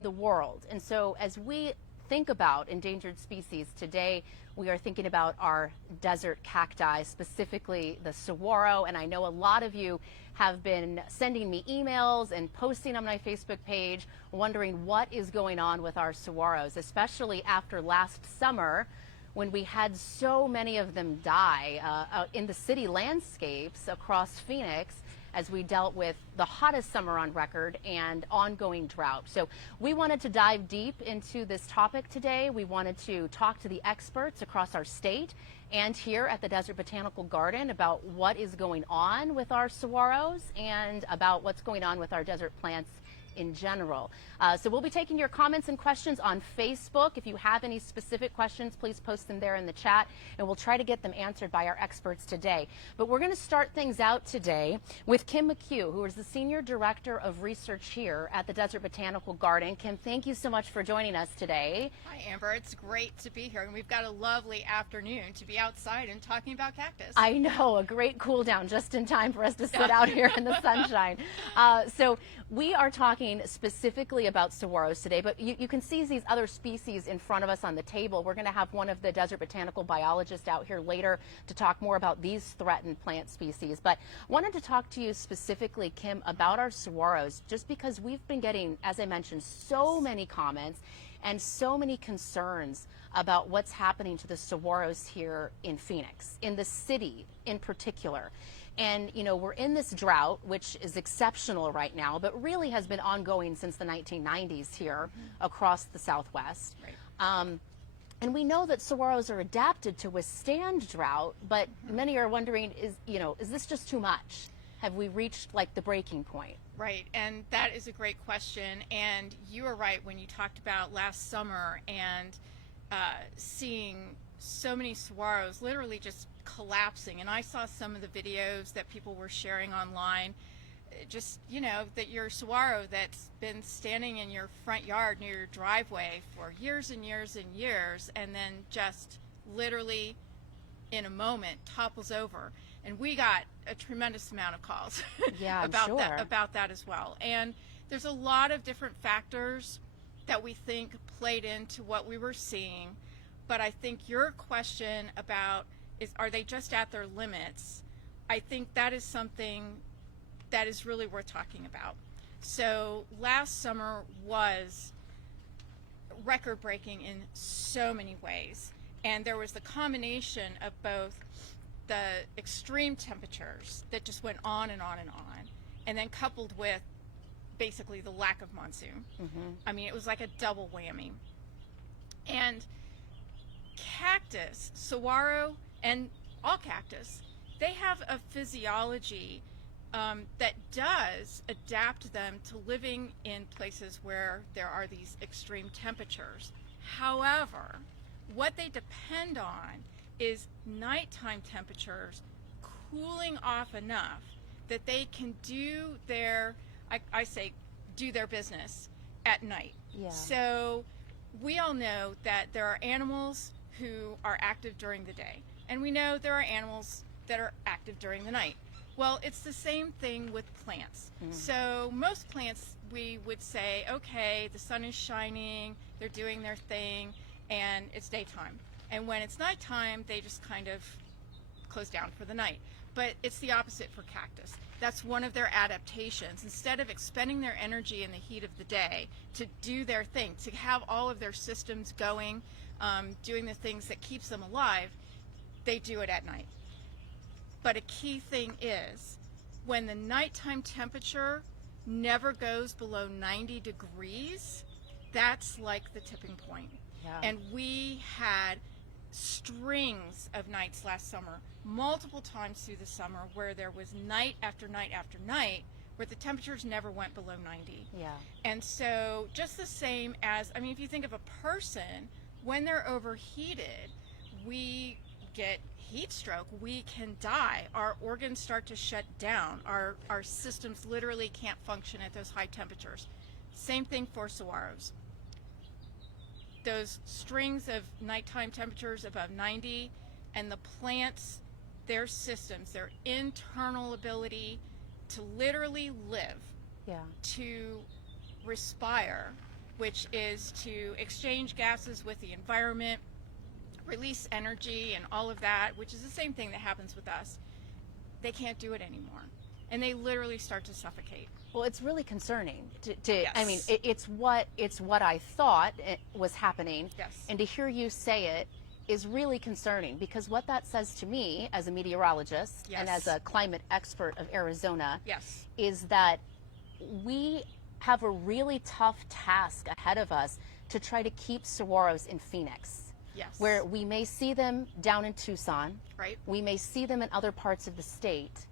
the world. And so as we think about endangered species today, we are thinking about our desert cacti, specifically the saguaro. And I know a lot of you have been sending me emails and posting on my Facebook page wondering what is going on with our saguaros, especially after last summer when we had so many of them die in the city landscapes across Phoenix as we dealt with the hottest summer on record and ongoing drought. So we wanted to dive deep into this topic today. We wanted to talk to the experts across our state and here at the Desert Botanical Garden about what is going on with our saguaros and about what's going on with our desert plants in general. So we'll be taking your comments and questions on Facebook. If you have any specific questions, please post them there in the chat, and we'll try to get them answered by our experts today. But we're going to start things out today with Kim McHugh, who is the Senior Director of Research here at the Desert Botanical Garden. Kim, thank you so much for joining us today. Hi, Amber. It's great to be here, and we've got a lovely afternoon to be outside and talking about cactus. I know, a great cool down just in time for us to sit out here in the sunshine. So we are talking specifically about saguaros today, but you can see these other species in front of us on the table. We're going to have one of the desert botanical biologists out here later to talk more about these threatened plant species. But I wanted to talk to you specifically, Kim, about our saguaros, just because we've been getting, as I mentioned, so many comments and so many concerns about what's happening to the saguaros here in Phoenix, in the city in particular. And, you know, we're in this drought, which is exceptional right now, but really has been ongoing since the 1990s here across the Southwest. Right. And we know that saguaros are adapted to withstand drought, but many are wondering, is this just too much? Have we reached like the breaking point? Right, and that is a great question. And you were right when you talked about last summer and seeing so many saguaros literally just collapsing. And I saw some of the videos that people were sharing online, just, you know, that your saguaro that's been standing in your front yard near your driveway for years and years and years, and then just literally in a moment topples over. And we got a tremendous amount of calls about that as well. And there's a lot of different factors that we think played into what we were seeing. But I think your question about are they just at their limits, I think that is something that is really worth talking about. So last summer was record-breaking in so many ways. And there was the combination of both the extreme temperatures that just went on and on and on, and then coupled with basically the lack of monsoon. I mean, it was like a double whammy. And cactus, saguaro, and all cactus, they have a physiology that does adapt them to living in places where there are these extreme temperatures. However, what they depend on is nighttime temperatures cooling off enough that they can do their, I say, do their business at night. Yeah. So we all know that there are animals who are active during the day, and we know there are animals that are active during the night. Well, it's the same thing with plants. So most plants, we would say, okay, the sun is shining, they're doing their thing, and it's daytime. And when it's nighttime, they just kind of close down for the night. But it's the opposite for cactus. That's one of their adaptations. Instead of expending their energy in the heat of the day to do their thing, to have all of their systems going, doing the things that keeps them alive, they do it at night. But a key thing is, when the nighttime temperature never goes below 90 degrees, that's like the tipping point. Yeah. And we had strings of nights last summer, multiple times through the summer, where there was night after night after night where the temperatures never went below 90. Yeah. And so just the same as, I mean, if you think of a person, when they're overheated, we get heat stroke, we can die, our organs start to shut down, our systems literally can't function at those high temperatures. Same thing for saguaros. Those strings of nighttime temperatures above 90, and the plants, their systems, their internal ability to literally live, to respire, which is to exchange gases with the environment, release energy and all of that, which is the same thing that happens with us. They can't do it anymore. And they literally start to suffocate. Well, it's really concerning. Yes. I mean, it's what I thought it was happening. Yes. And to hear you say it is really concerning, because what that says to me as a meteorologist Yes. and as a climate expert of Arizona Yes. is that we have a really tough task ahead of us to try to keep saguaros in Phoenix. Yes. Where we may see them down in Tucson. Right. We may see them in other parts of the state.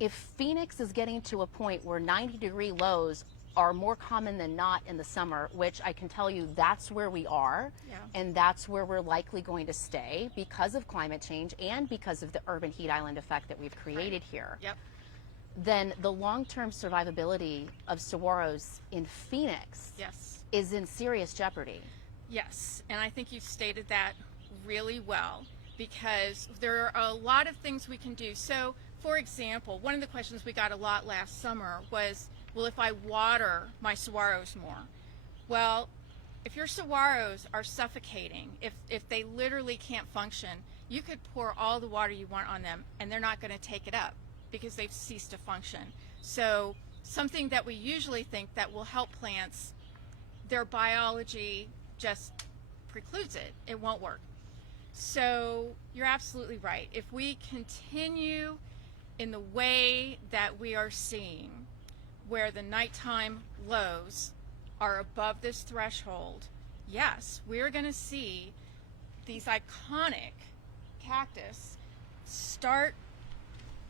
If Phoenix is getting to a point where 90-degree lows are more common than not in the summer, which I can tell you that's where we are, Yeah. and that's where we're likely going to stay because of climate change and because of the urban heat island effect that we've created here, Yep. then the long-term survivability of saguaros in Phoenix Yes. is in serious jeopardy. Yes, and I think you've stated that really well, because there are a lot of things we can do. So, for example, one of the questions we got a lot last summer was, well, if I water my saguaros more? Well, if your saguaros are suffocating, if they literally can't function, you could pour all the water you want on them and they're not going to take it up because they've ceased to function. So something that we usually think that will help plants, their biology just precludes it. It won't work. So you're absolutely right. If we continue in the way that we are seeing, where the nighttime lows are above this threshold, yes, we're going to see these iconic cactus start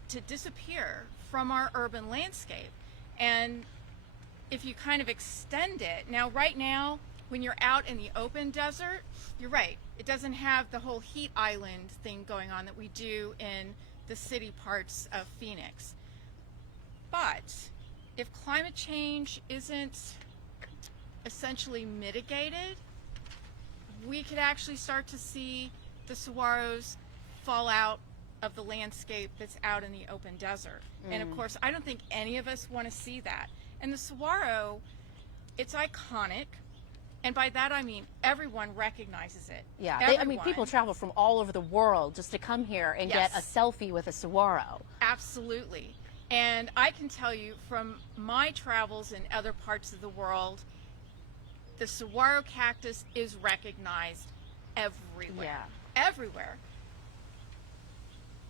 to disappear from our urban landscape. And if you kind of extend it, now right now, when you're out in the open desert, you're right, it doesn't have the whole heat island thing going on that we do in the city parts of Phoenix. But if climate change isn't essentially mitigated, we could actually start to see the saguaros fall out of the landscape that's out in the open desert. And of course, I don't think any of us want to see that. And the saguaro, it's iconic. And by that I mean everyone recognizes it. Yeah, I mean, Everyone. people travel from all over the world just to come here and get a Yes. selfie with a saguaro. Absolutely. And I can tell you from my travels in other parts of the world, the saguaro cactus is recognized everywhere. Yeah. Everywhere.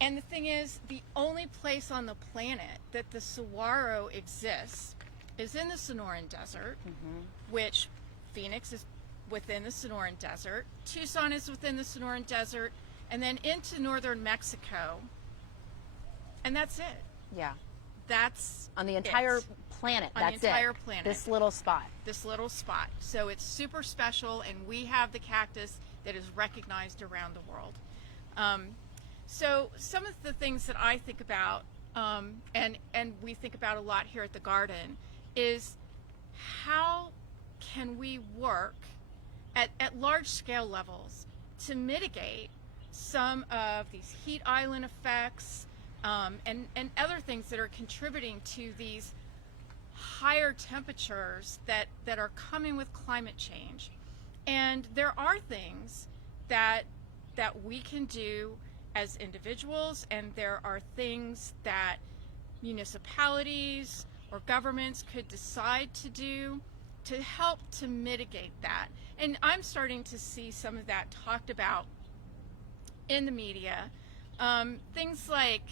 And the thing is, the only place on the planet that the saguaro exists is in the Sonoran Desert, which Phoenix is within the Sonoran Desert, Tucson is within the Sonoran Desert, and then into northern Mexico. And that's it. Yeah. That's On the entire it. planet. On the That's entire it. planet. This little spot. This little spot. So it's super special, and we have the cactus that is recognized around the world. So some of the things that I think about, and we think about a lot here at the garden, is how can we work at large scale levels to mitigate some of these heat island effects, and other things that are contributing to these higher temperatures that are coming with climate change. And there are things that we can do as individuals, and there are things that municipalities or governments could decide to do to help to mitigate that. And I'm starting to see some of that talked about in the media. Things like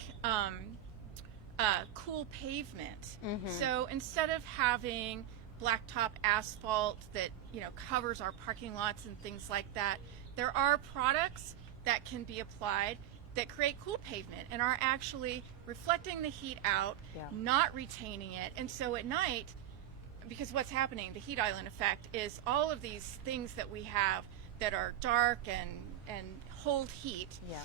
cool pavement. So instead of having blacktop asphalt that covers our parking lots and things like that, there are products that can be applied that create cool pavement and are actually reflecting the heat out, not retaining it. And so at night, because what's happening, the heat island effect, is all of these things that we have that are dark and hold heat. Yeah.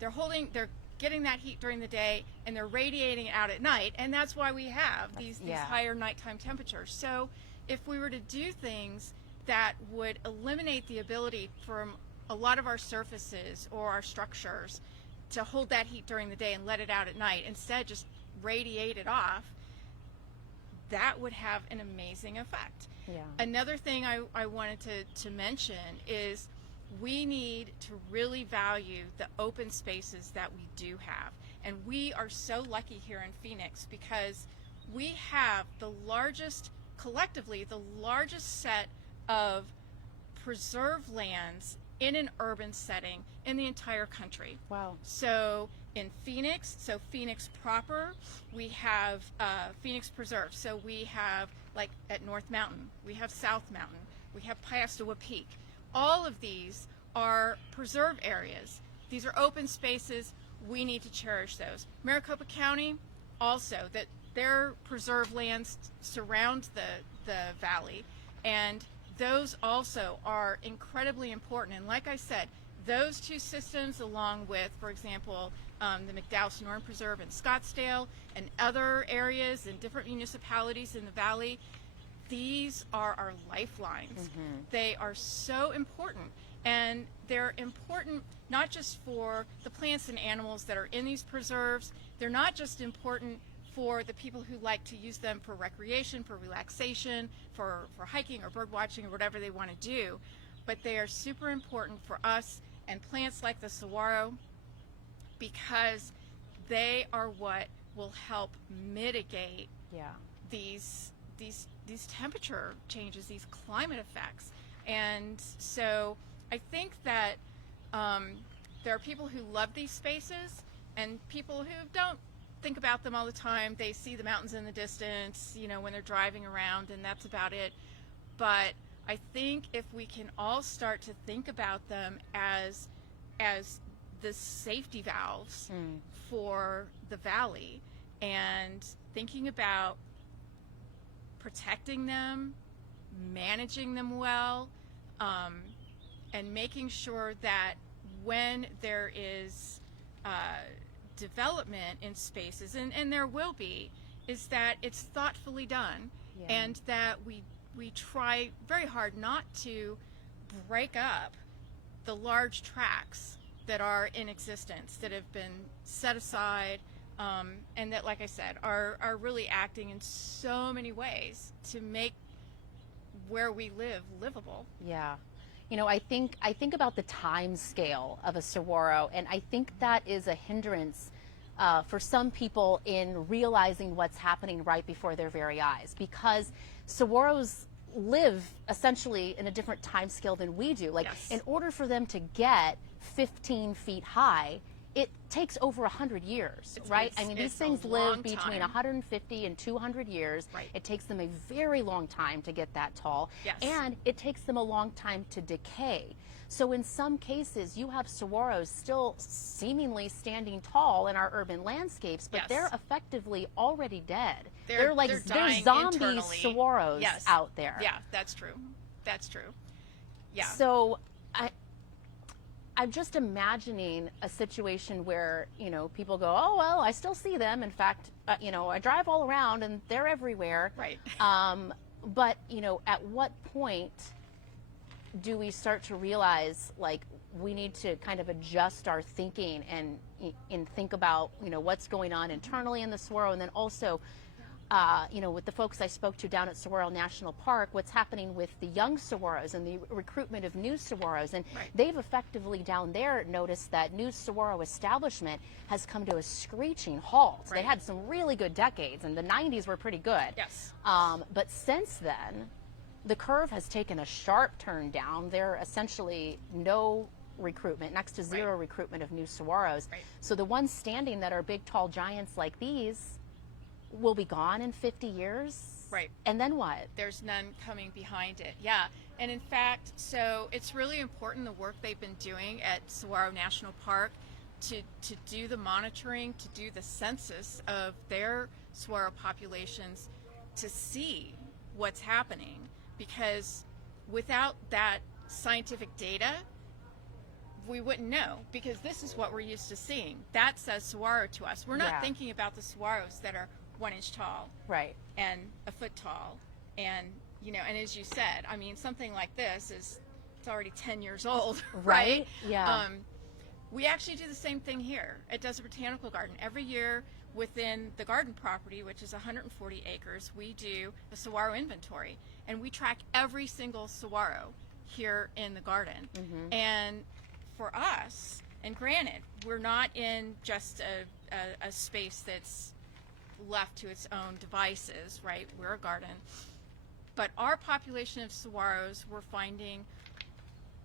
They're getting that heat during the day and they're radiating it out at night, and that's why we have these higher nighttime temperatures. So if we were to do things that would eliminate the ability from a lot of our surfaces or our structures to hold that heat during the day and let it out at night, instead just radiate it off, that would have an amazing effect. Yeah. Another thing I wanted to mention is we need to really value the open spaces that we do have. And we are so lucky here in Phoenix because we have collectively, the largest set of preserved lands in an urban setting in the entire country. Wow. So in Phoenix, so Phoenix proper, we have Phoenix Preserve. So we have, like at North Mountain, we have South Mountain, we have Piastawa Peak. All of these are preserve areas. These are open spaces. We need to cherish those. Maricopa County, also, that their preserve lands surround the valley, and those also are incredibly important. And like I said, those two systems, along with, for example, the McDowell Sonoran Preserve in Scottsdale and other areas in different municipalities in the valley, these are our lifelines. They are so important, and they're important not just for the plants and animals that are in these preserves. They're not just important for the people who like to use them for recreation, for relaxation, for hiking or bird watching or whatever they want to do, but they are super important for us and plants like the saguaro because they are what will help mitigate these temperature changes, these climate effects. And so I think that there are people who love these spaces and people who don't think about them all the time. They see the mountains in the distance, you know, when they're driving around, and that's about it. But I think if we can all start to think about them as the safety valves for the valley, and thinking about protecting them, managing them well, and making sure that when there is development in spaces, and there will be, is that it's thoughtfully done, and that we try very hard not to break up the large tracts that are in existence, that have been set aside, and that, like I said, are really acting in so many ways to make where we live livable. Yeah. You know, I think about the time scale of a saguaro, and I think that is a hindrance for some people in realizing what's happening right before their very eyes, because saguaros live essentially in a different time scale than we do. Like, in order for them to get 15 feet high, it takes over 100 years, right? I mean, these things live between 150 and 200 years. It takes them a very long time to get that tall, and it takes them a long time to decay. So in some cases, you have saguaros still seemingly standing tall in our urban landscapes, but they're effectively already dead. They're zombie saguaros out there. Yeah, that's true. That's true. Yeah. So I'm just imagining a situation where, you know, people go, oh, well, I still see them. In fact, you know, I drive all around and they're everywhere. Right. But, you know, at what point do we start to realize, like, we need to kind of adjust our thinking and think about, you know, what's going on internally in the saguaro, and then also, you know, with the folks I spoke to down at Saguaro National Park, what's happening with the young saguaros and the recruitment of new saguaros. And they've effectively down there noticed that new saguaro establishment has come to a screeching halt. They had some really good decades, and the 90s were pretty good. But since then, the curve has taken a sharp turn down. There are essentially no recruitment, next to zero recruitment of new saguaros. So the ones standing that are big, tall giants like these will be gone in 50 years. And then what? There's none coming behind it. Yeah. And in fact, so it's really important, the work they've been doing at Saguaro National Park to do the monitoring, to do the census of their saguaro populations, to see what's happening. Because without that scientific data, we wouldn't know, because this is what we're used to seeing. That says saguaro to us. We're not thinking about the saguaros that are 1 inch tall, and a foot tall, and, you know, and as you said, I mean, something like this it's already 10 years old, right? Yeah. We actually do the same thing here at Desert Botanical Garden. Every year within the garden property, which is 140 acres, we do a saguaro inventory, and we track every single saguaro here in the garden. And for us, and granted, we're not in just a space that's left to its own devices, right? We're a garden. But our population of saguaros, we're finding,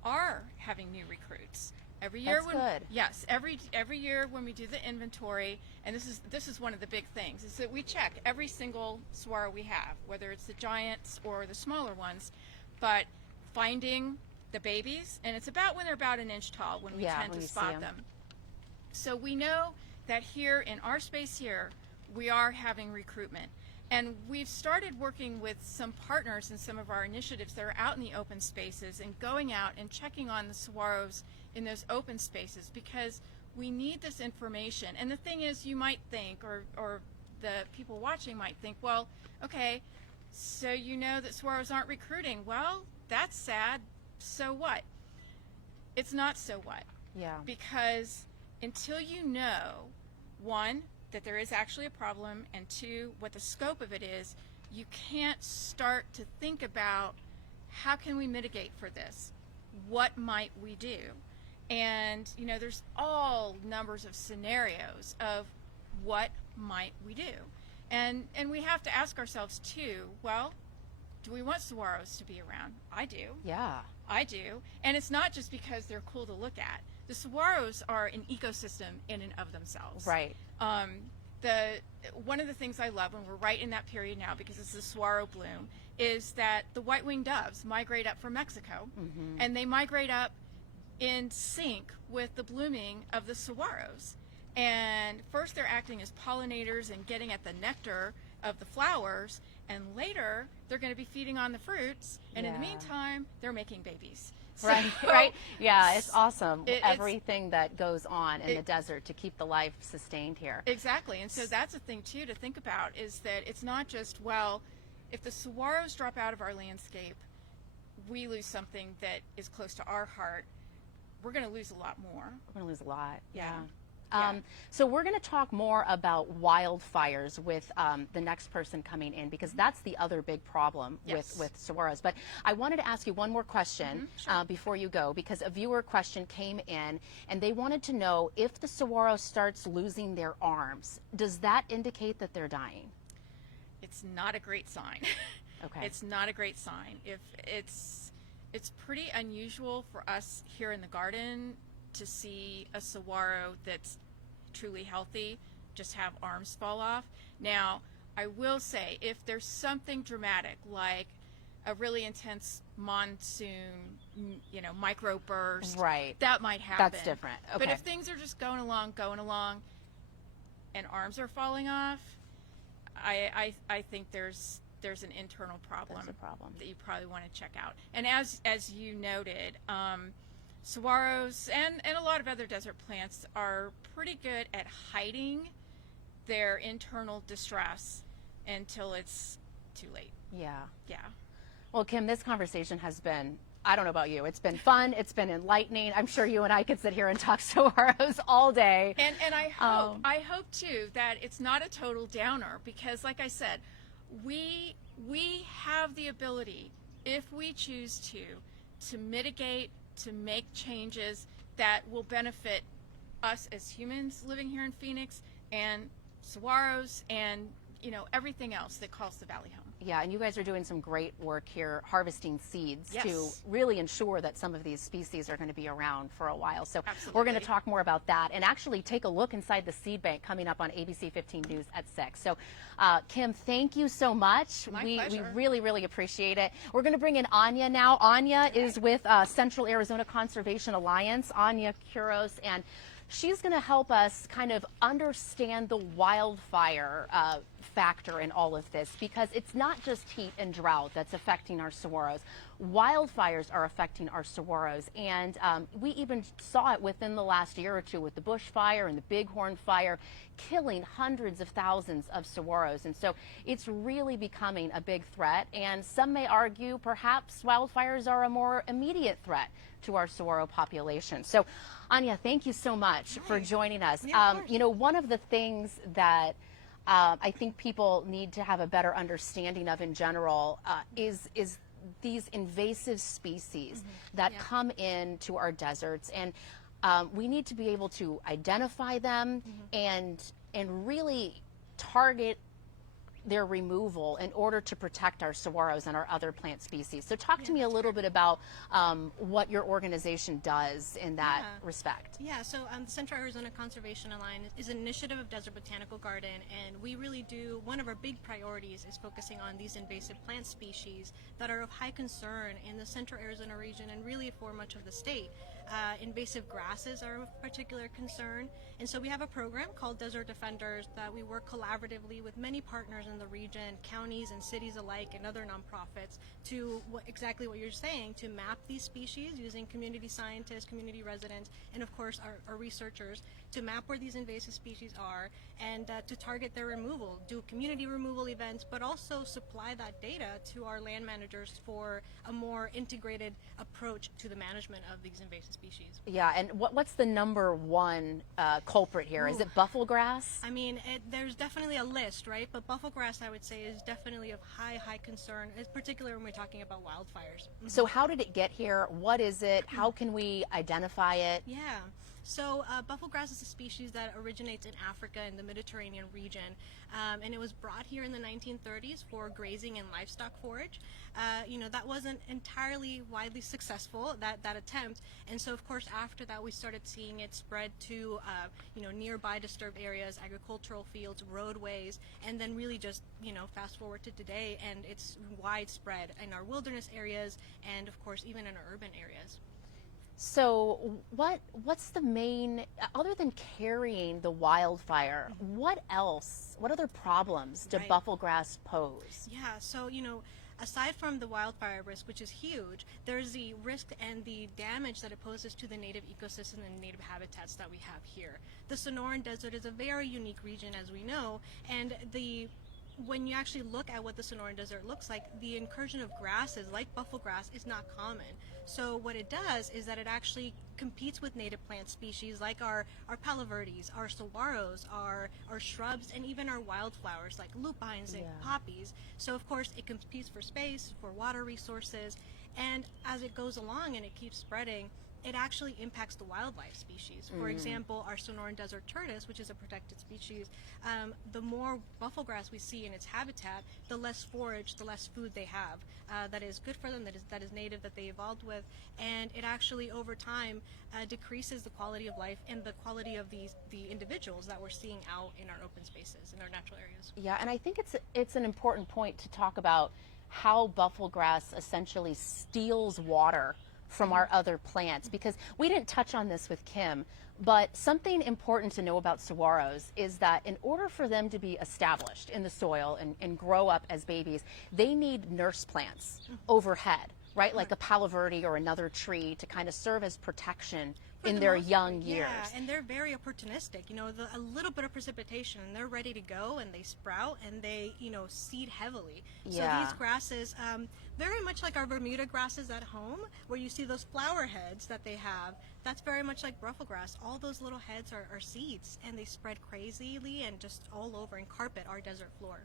are having new recruits. Every year, That's good. Every year when we do the inventory, and this is one of the big things, is that we check every single saguaro we have, whether it's the giants or the smaller ones, but finding the babies, and it's about when they're about an inch tall when we tend to spot them. So we know that here in our space here, we are having recruitment. And we've started working with some partners in some of our initiatives that are out in the open spaces and going out and checking on the saguaros in those open spaces, because we need this information. And the thing is, you might think, or the people watching might think, well, okay, so you know that saguaros aren't recruiting. Well, that's sad. So what? It's not so what. Yeah. Because until you know, one, that there is actually a problem, and two, what the scope of it is, you can't start to think about how can we mitigate for this? What might we do? And, you know, there's all numbers of scenarios of what might we do? And we have to ask ourselves too, well, do we want saguaros to be around? I do. Yeah. I do. And it's not just because they're cool to look at. The saguaros are an ecosystem in and of themselves. Right. One of the things I love when we're right in that period now, because it's the saguaro bloom, is that the white-winged doves migrate up from Mexico, and they migrate up in sync with the blooming of the saguaros. And first they're acting as pollinators and getting at the nectar of the flowers, and later they're going to be feeding on the fruits, and in the meantime they're making babies. Right, right. Yeah, it's awesome. Everything that goes on in the desert to keep the life sustained here. Exactly. And so that's a thing too to think about, is that it's not just, well, if the saguaros drop out of our landscape, we lose something that is close to our heart. We're going to lose a lot more. We're going to lose a lot. Yeah. So we're going to talk more about wildfires with the next person coming in, because that's the other big problem with saguaros. But I wanted to ask you one more question before you go, because a viewer question came in, and they wanted to know, if the saguaro starts losing their arms, does that indicate that they're dying? It's not a great sign. Okay. It's not a great sign. If it's pretty unusual for us here in the garden to see a saguaro that's truly healthy just have arms fall off. Now, I will say, if there's something dramatic, like a really intense monsoon, you know, microburst, that might happen. That's different. Okay. But if things are just going along, and arms are falling off, I think there's an internal problem. There's a problem that you probably want to check out. And as you noted, saguaros and a lot of other desert plants are pretty good at hiding their internal distress until it's too late. Yeah. Yeah. Well, Kim, this conversation has been, I don't know about you, it's been fun, it's been enlightening. I'm sure you and I could sit here and talk saguaros all day. And I hope too that it's not a total downer, because like I said, we have the ability, if we choose to mitigate, to make changes that will benefit us as humans living here in Phoenix, and saguaros, and, you know, everything else that calls the valley home. Yeah, and you guys are doing some great work here harvesting seeds to really ensure that some of these species are going to be around for a while. So we're going to talk more about that, and actually take a look inside the seed bank coming up on ABC 15 News at 6. So Kim, thank you so much. We really, really appreciate it. We're going to bring in Anya now. Anya is with Central Arizona Conservation Alliance, Anya Kuros, and she's going to help us kind of understand the wildfire factor in all of this, because it's not just heat and drought that's affecting our saguaros. Wildfires are affecting our saguaros, and we even saw it within the last year or two with the bushfire and the bighorn fire, killing hundreds of thousands of saguaros. And so it's really becoming a big threat, and some may argue perhaps wildfires are a more immediate threat to our saguaro population. So Anya, thank you so much for joining us. You know, one of the things that I think people need to have a better understanding of in general is these invasive species that come into our deserts, and we need to be able to identify them and really target their removal in order to protect our saguaros and our other plant species. So talk to me a little bit about what your organization does in that respect. Yeah, so the Central Arizona Conservation Alliance is an initiative of Desert Botanical Garden, and we really do, one of our big priorities is focusing on these invasive plant species that are of high concern in the Central Arizona region and really for much of the state. Invasive grasses are of particular concern, and so we have a program called Desert Defenders that we work collaboratively with many partners in the region, counties and cities alike, and other nonprofits to exactly what you're saying, to map these species using community scientists, community residents, and of course our researchers, to map where these invasive species are and to target their removal, do community removal events, but also supply that data to our land managers for a more integrated approach to the management of these invasive species. Yeah, and what's the number one culprit here? Is it bufflegrass? I mean, there's definitely a list, right? But bufflegrass, I would say, is definitely of high concern, particularly when we're talking about wildfires. So how did it get here? What is it? How can we identify it? Yeah. So bufflegrass is a species that originates in Africa in the Mediterranean region, and it was brought here in the 1930s for grazing and livestock forage. You know, that wasn't entirely widely successful, that attempt, and so of course after that we started seeing it spread to you know, nearby disturbed areas, agricultural fields, roadways, and then really just, you know, fast forward to today, and it's widespread in our wilderness areas and of course even in our urban areas. So what's the main, other than carrying the wildfire, what else, what other problems do bufflegrass pose? Yeah, so, you know, aside from the wildfire risk, which is huge, there's the risk and the damage that it poses to the native ecosystem and native habitats that we have here. The Sonoran Desert is a very unique region, as we know, and when you actually look at what the Sonoran Desert looks like, the incursion of grasses like bufflegrass is not common. So what it does is that it actually competes with native plant species like our palo verdes, our saguaros, our shrubs, and even our wildflowers like lupines and poppies. So of course it competes for space, for water resources, and as it goes along and it keeps spreading, it actually impacts the wildlife species. For example, our Sonoran Desert tortoise, which is a protected species, the more bufflegrass we see in its habitat, the less forage, the less food they have that is good for them, that is native, that they evolved with, and it actually over time decreases the quality of life and the quality of the individuals that we're seeing out in our open spaces, in our natural areas. Yeah, and I think it's an important point to talk about how bufflegrass essentially steals water from our other plants, because we didn't touch on this with Kim, but something important to know about saguaros is that in order for them to be established in the soil and grow up as babies, they need nurse plants overhead, right? Like a palo verde or another tree to kind of serve as protection in their young years. Yeah, and they're very opportunistic. You know, a little bit of precipitation and they're ready to go, and they sprout and they, you know, seed heavily. So these grasses, very much like our Bermuda grasses at home, where you see those flower heads that they have, that's very much like bufflegrass. All those little heads are seeds, and they spread crazily and just all over and carpet our desert floor.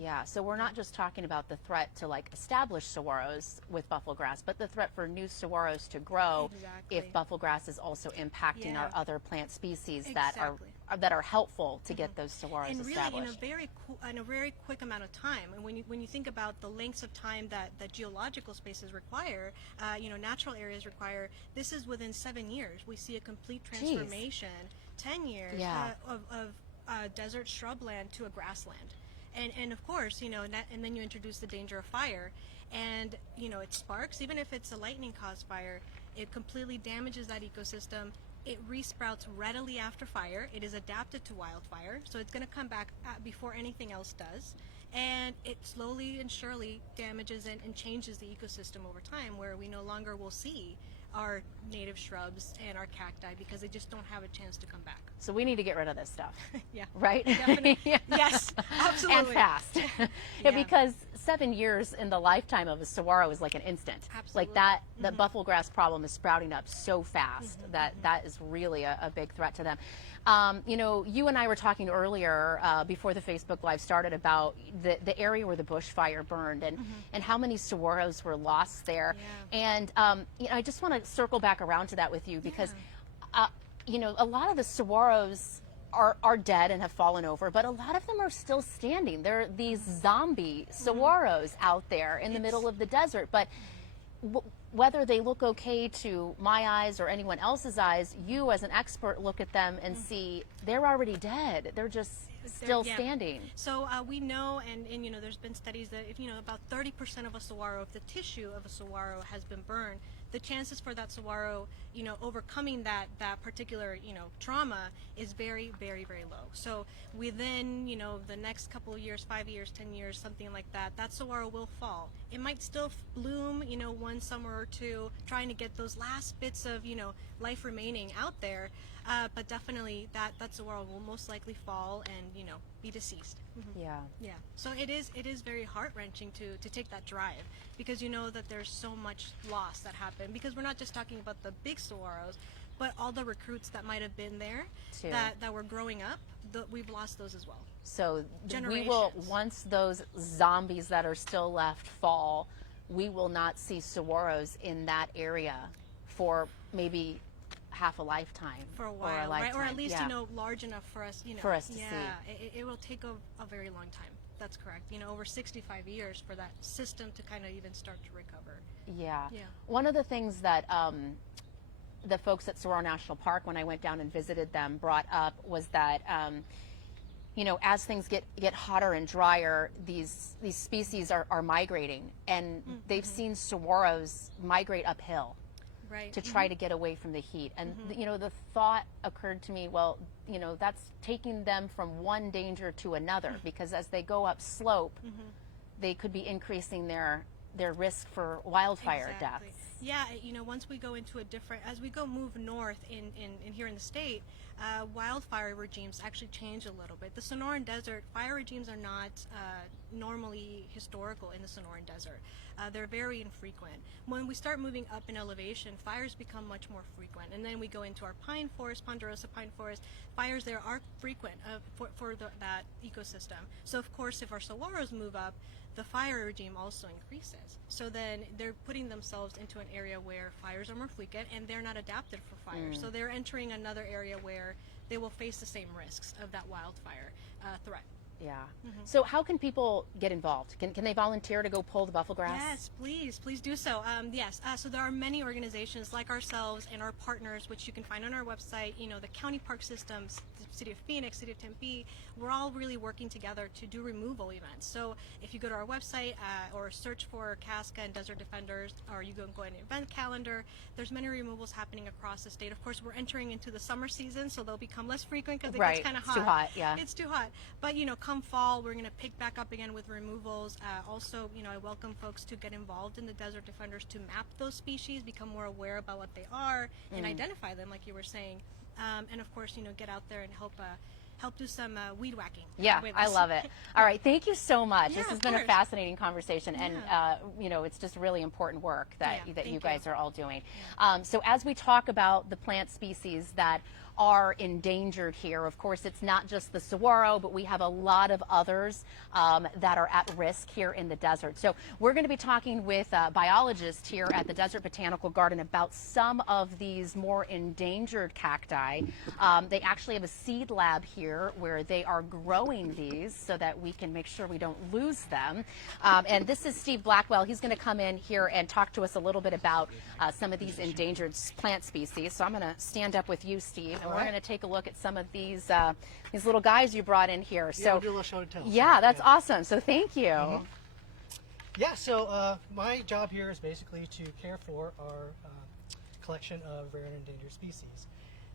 Yeah, so we're not just talking about the threat to like established saguaros with bufflegrass, but the threat for new saguaros to grow if bufflegrass is also impacting our other plant species that are helpful to get those saguaros established. And really in a very quick amount of time. And when you think about the lengths of time that geological spaces require, you know, natural areas require, this is within 7 years. We see a complete transformation, 10 years of desert shrubland to a grassland. And of course, you know, and then you introduce the danger of fire, and you know, it sparks. Even if it's a lightning caused fire, it completely damages that ecosystem, It resprouts readily after fire. It is adapted to wildfire, so it's going to come back before anything else does. And it slowly and surely damages and changes the ecosystem over time, where we no longer will see our native shrubs and our cacti because they just don't have a chance to come back. So we need to get rid of this stuff. Yeah. Right? Definitely. Yeah. Yes, absolutely. And fast. Yeah, Yeah. because 7 years in the lifetime of a saguaro is like an instant. Absolutely. Like that, the buffalo grass problem is sprouting up so fast that is really a big threat to them. You know, you and I were talking earlier before the Facebook Live started about the area where the bushfire burned and how many saguaros were lost there. Yeah. And you know, I just want to circle back around to that with you because, you know, a lot of the saguaros are dead and have fallen over, but a lot of them are still standing. There are these zombie saguaros out there in the middle of the desert, but whether they look okay to my eyes or anyone else's eyes, you as an expert look at them and see they're already dead. They're just still standing. So we know, and you know, there's been studies that if, you know, about 30% of a saguaro, if the tissue of a saguaro has been burned, the chances for that saguaro, you know, overcoming that particular, you know, trauma is very, very, very low. So within, you know, the next couple of years, 5 years, 10 years, something like that, that saguaro will fall. It might still bloom, you know, one summer or two, trying to get those last bits of, you know, life remaining out there. But definitely that saguaro will most likely fall and, you know, be deceased. Yeah. Yeah. So it is very heart-wrenching to take that drive, because you know that there's so much loss that happened, because we're not just talking about the big saguaros, but all the recruits that might have been there that were growing up, we've lost those as well. So we will, once those zombies that are still left fall, we will not see saguaros in that area for maybe half a lifetime. For a while, right? Or at least, you know, large enough for us, you know. For us to see. It will take a very long time. That's correct. You know, over 65 years for that system to kind of even start to recover. Yeah. Yeah. One of the things that the folks at Saguaro National Park, when I went down and visited them, brought up was that, you know, as things get hotter and drier, these species are migrating, and they've seen saguaros migrate uphill. Right. To try to get away from the heat. And, you know, the thought occurred to me, well, you know, that's taking them from one danger to another, because as they go up slope, they could be increasing their risk for wildfire deaths. Yeah, you know, once we go into as we move north in here in the state, wildfire regimes actually change a little bit. The Sonoran Desert, fire regimes are not normally historical in the Sonoran Desert. They're very infrequent. When we start moving up in elevation, fires become much more frequent. And then we go into our pine forest, ponderosa pine forest, fires there are frequent for that ecosystem. So of course, if our saguaros move up, the fire regime also increases. So then they're putting themselves into an area where fires are more frequent, and they're not adapted for fire. So they're entering another area where they will face the same risks of that wildfire threat. Yeah. So how can people get involved? Can they volunteer to go pull the buffalo grass? Yes, please do so. Yes, so there are many organizations like ourselves and our partners, which you can find on our website. You know, the county park systems, the city of Phoenix, city of Tempe, we're all really working together to do removal events. So if you go to our website or search for Casca and Desert Defenders, or you go in an event calendar, there's many removals happening across the state. Of course, we're entering into the summer season, so they'll become less frequent because it gets kind of hot. It's too hot, yeah. It's too hot. But, you know, come fall, we're going to pick back up again with removals. Also, you know, I welcome folks to get involved in the Desert Defenders to map those species, become more aware about what they are, and identify them, like you were saying. And of course, you know, get out there and help do some weed whacking. Yeah, I love it. All right, thank you so much. Yeah, this has been a fascinating conversation, and you know, it's just really important work that you guys are all doing. So as we talk about the plant species that are endangered here, of course, it's not just the saguaro, but we have a lot of others that are at risk here in the desert. So we're going to be talking with biologists here at the Desert Botanical Garden about some of these more endangered cacti. They actually have a seed lab here where they are growing these so that we can make sure we don't lose them. And this is Steve Blackwell. He's going to come in here and talk to us a little bit about some of these endangered plant species. So I'm going to stand up with you, Steve, and we're going to take a look at some of these little guys you brought in here. Yeah, So we'll do a little show and tell. yeah, that's awesome. So thank you. Yeah, so my job here is basically to care for our collection of rare and endangered species.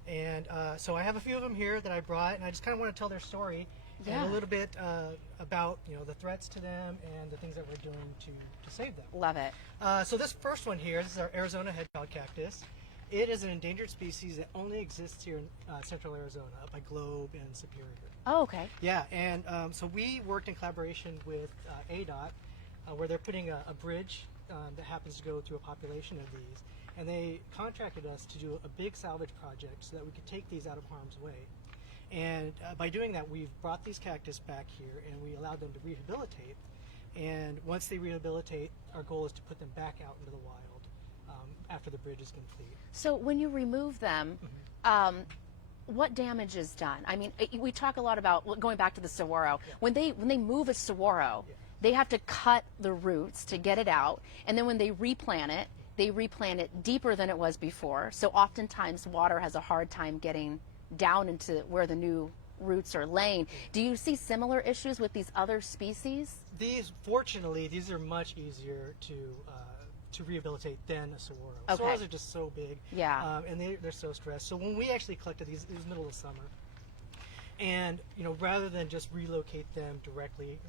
And so I have a few of them here that I brought, and I just kind of want to tell their story Yeah. and a little bit about the threats to them and the things that we're doing to save them. Love it. So this first one here, this is our Arizona hedgehog cactus. It is an endangered species that only exists here in central Arizona, up by Globe and Superior. Oh, okay. Yeah, and so we worked in collaboration with ADOT, where they're putting a bridge that happens to go through a population of these, and they contracted us to do a big salvage project so that we could take these out of harm's way. And by doing that, we've brought these cactus back here, and we allowed them to rehabilitate. And once they rehabilitate, our goal is to put them back out into the wild after the bridge is complete. So when you remove them, what damage is done? I mean, we talk a lot about going back to the saguaro. When they move a saguaro, they have to cut the roots to get it out, and then when they replant it deeper than it was before. So oftentimes water has a hard time getting down into where the new roots are laying. Do you see similar issues with these other species? Fortunately, these are much easier to rehabilitate than a saguaro. Okay. Saguaros are just so big, Yeah. and they're so stressed. So when we actually collected these, it was middle of summer, and rather than just relocate them directly,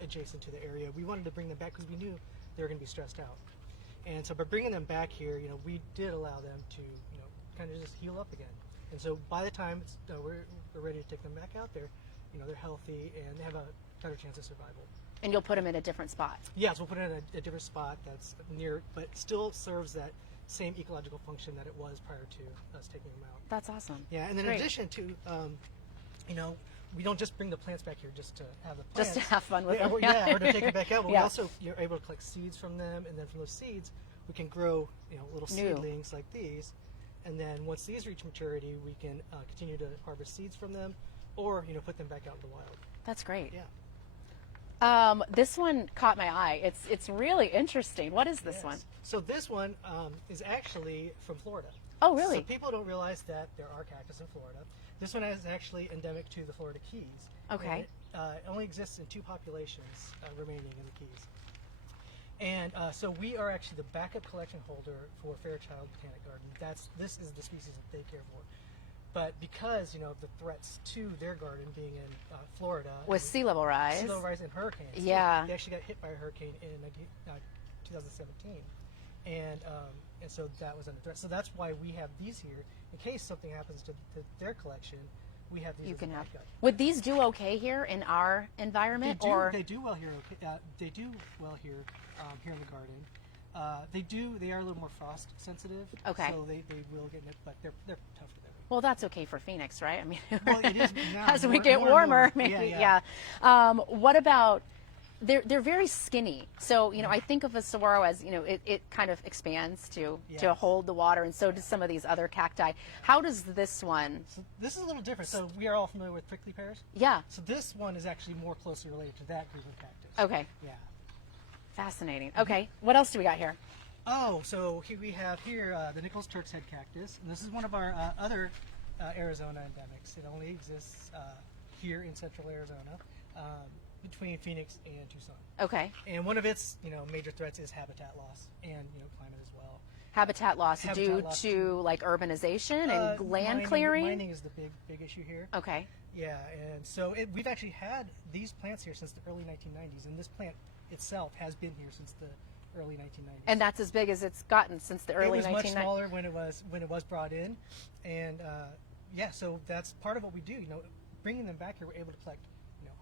adjacent to the area, we wanted to bring them back because we knew they were going to be stressed out. And so by bringing them back here, we did allow them to, kind of just heal up again. And so by the time we're ready to take them back out there, they're healthy and they have a better chance of survival. And you'll put them in a different spot. Yes, we'll put it in a different spot that's near, but still serves that same ecological function that it was prior to us taking them out. That's awesome. Yeah, and then Great. in addition to, we don't just bring the plants back here just to have the plants. Just to have fun with them. Or to take them back out. But Yeah. we also, you're able to collect seeds from them, and then from those seeds, we can grow, little New. seedlings like these. And then once these reach maturity, we can continue to harvest seeds from them, or put them back out in the wild. That's great. Yeah. This one caught my eye. It's really interesting. What is this Yes. one? So this one is actually from Florida. Oh, really? So people don't realize that there are cactus in Florida. This one is actually endemic to the Florida Keys. Okay. And it only exists in 2 populations remaining in the Keys. And so we are actually the backup collection holder for Fairchild Botanic Garden. This is the species that they care for. But because of the threats to their garden being in Florida, With sea level rise. sea level rise and hurricanes, Yeah. they actually got hit by a hurricane in 2017, and so that was under threat. So that's why we have these here in case something happens to their collection. We have these. You as can a have. backup. Would these do okay here in our environment, or They do well here. Okay, they do well here in the garden. They are a little more frost sensitive. Okay. So they will get nipped, but they're tough for them. well, that's okay for Phoenix, right? I mean, Well, it is now. as we more- get more and warmer, more. maybe. Yeah. What about? They're very skinny. So I think of a saguaro as it kind of expands to Yes. hold the water, and so does some of these other cacti. How does this one? So this is a little different. So we are all familiar with prickly pears. Yeah. So this one is actually more closely related to that group of cactus. Okay. Yeah. Fascinating. Okay. What else do we got here? Oh, so here we have the Nichols Turk's Head cactus, and this is one of our other Arizona endemics. It only exists here in central Arizona, between Phoenix and Tucson. Okay. And one of its major threats is habitat loss and climate as well. Habitat loss Habitat due loss to too. like urbanization and land Mining- clearing. Mining is the big issue here. Okay. Yeah, and so we've actually had these plants here since the early 1990s, and this plant itself has been here since the early 1990s. And that's as big as it's gotten since the early It was much 1990s. smaller when it was brought in, and so that's part of what we do. Bringing them back here, we're able to collect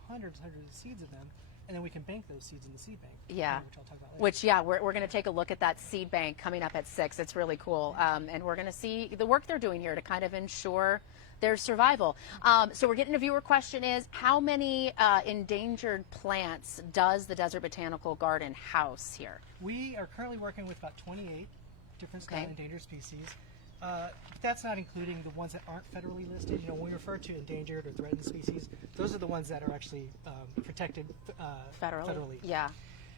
hundreds of seeds of them, and then we can bank those seeds in the seed bank. Yeah. Which I'll talk about later. Which, we're going to take a look at that seed bank coming up at 6. It's really cool. And we're going to see the work they're doing here to kind of ensure their survival. So we're getting a viewer question is, how many endangered plants does the Desert Botanical Garden house here? We are currently working with about 28 different Okay. endangered species. But that's not including the ones that aren't federally listed. When we refer to endangered or threatened species, those are the ones that are actually protected federally. Yeah.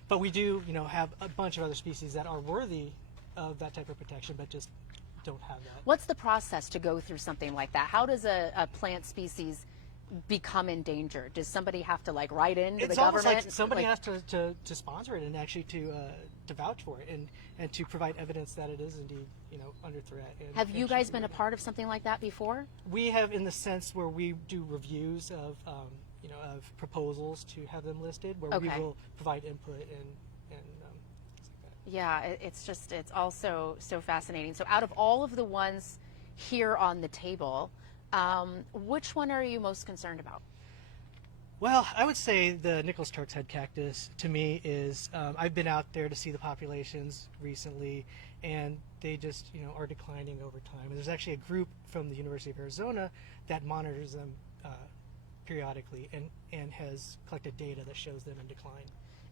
But we do, have a bunch of other species that are worthy of that type of protection, but just don't have that. What's the process to go through something like that? How does a plant species become endangered? Does somebody have to like write in to the It's almost government? like somebody has to sponsor it and actually to vouch for it and to provide evidence that it is indeed under threat. Have and you should guys be been a regulated. part of something like that before? We have, in the sense where we do reviews of of proposals to have them listed, where we Okay. will provide input and things like that. Yeah, it's also so fascinating. So out of all of the ones here on the table, which one are you most concerned about? Well, I would say the Nicholas Turk's head cactus to me is, I've been out there to see the populations recently, and they just are declining over time. And there's actually a group from the University of Arizona that monitors them periodically and has collected data that shows them in decline.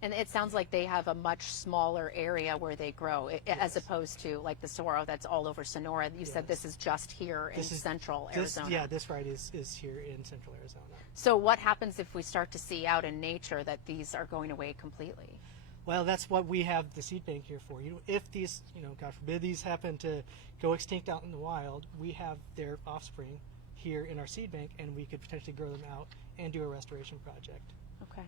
And it sounds like they have a much smaller area where they grow, as opposed to like the saguaro that's all over Sonora. You said this is just here in central Arizona. This variety is here in central Arizona. So what happens if we start to see out in nature that these are going away completely? Well, that's what we have the seed bank here for. If these, God forbid, these happen to go extinct out in the wild, we have their offspring here in our seed bank, and we could potentially grow them out and do a restoration project. Okay.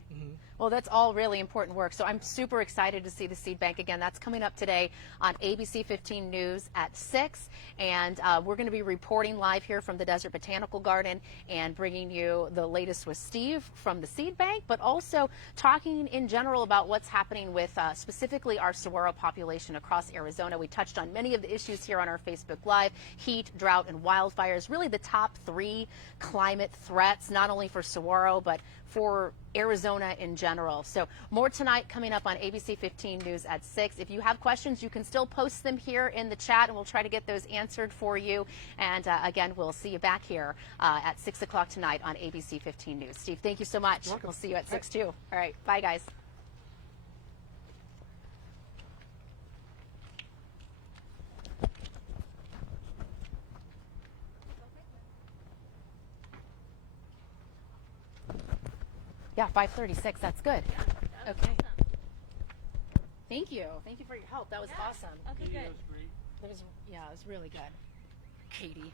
Well, that's all really important work. So I'm super excited to see the seed bank again. That's coming up today on ABC 15 News at 6. And we're going to be reporting live here from the Desert Botanical Garden and bringing you the latest with Steve from the seed bank, but also talking in general about what's happening with specifically our saguaro population across Arizona. We touched on many of the issues here on our Facebook Live: heat, drought, and wildfires, really the top 3 climate threats, not only for saguaro, but for Arizona in general. So more tonight coming up on ABC 15 News at 6. If you have questions, you can still post them here in the chat, and we'll try to get those answered for you. And again, we'll see you back here at 6 o'clock tonight on ABC 15 News. Steve, thank you so much. You're welcome. We'll see you at 6 too. All right. Bye, guys. Yeah, 5:36. That's good. Okay. Thank you. Thank you for your help. That was awesome. Okay, good. It was really good. Katie.